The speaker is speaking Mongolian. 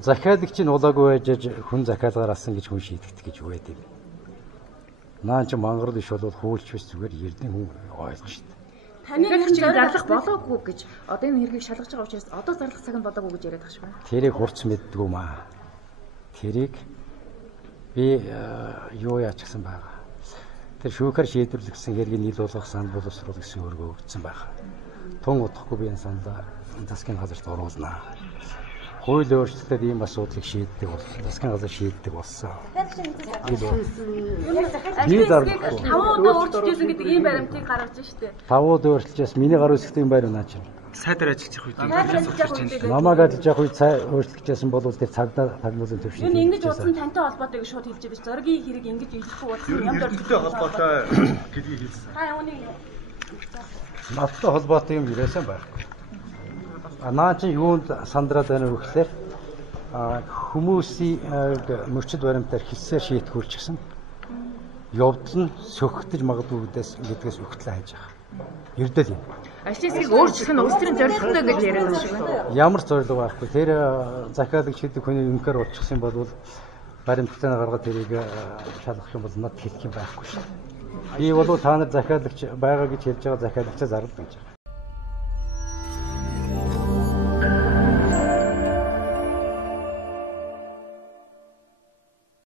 Захиалагч нь улаагүй байж хүн захиалгаар асан гэж хүн шийдэгдэх гэж үгээд юм. Наа чи мангар биш бол хуулч биш зүгээр ердийн хүн ойлгох шүү дээ. Таны хэрэг зарлах болоогүй гэж одоо энэ хэргийг шалгаж байгаа учраас одоо зарлах цаг нь болоогүй гэж яриад байгаа шүү дээ. Тэрийг хурц мэддэггүй маа. Тэрийг би юу яач гэсэн байгаа. Тэр шүүхээр шийдвэрлэгсэн хэргийг нийл болгох санал боловсруулах гэсэн өргөө өгсөн байгаа. Тун удахгүй би энэ саналаа засгийн газарт оруулнаа. Хууль өөрчлөлтөд ийм асуудлыг шийддэг болсон. Засгийн газар шийддэг болсон. Нэг зардаг 5 удаа өөрчлөжсэн гэдэг ийм баримтыг гаргаж штэ. 5 удаа өөрчлөжсэн. Миний гар үсгдэг юм байна наа чинь. Сайдаар ажиллах үед намайг ажиллаж явах үед цай өөрчлөгчсэн бол тэр цагдаа тагнуулын төвшин. Энэ ингэж уудсан тантай холбоотой гэж шууд хэлж байгаа. Зоригийн хэрэг ингэж ийлэхгүй уудсан юм дөрөвтэй холбоотой гэдгийг хэлсэн. Та юуны Наттай холбоотой юм ирээсэн байхгүй. Наа чи юунд сандраад байна вэ гэхээр хүмүүсийн мөчд баримтаар хэлсээр шийтгүүлж гисэн. Явдал нь сөхөгдөж магадгүй гэдгээс өгтлээ хайж байгаа. Ердөл юм. ажлыг өөрчлөх нь улс төрийн зорилготой гэж яриад байгаа шүү дээ. Ямар зорилго байхгүй. Тэр захиалагч гэдэг хүний үнхээр болчихсон бол баримттай гаргаад тэрийг шалгах юм бол над хэлэх юм байхгүй шүү. Би бол та нар захиалагч байгаа гэж хэлж байгаа захиалагчаа зарлах гэж байна.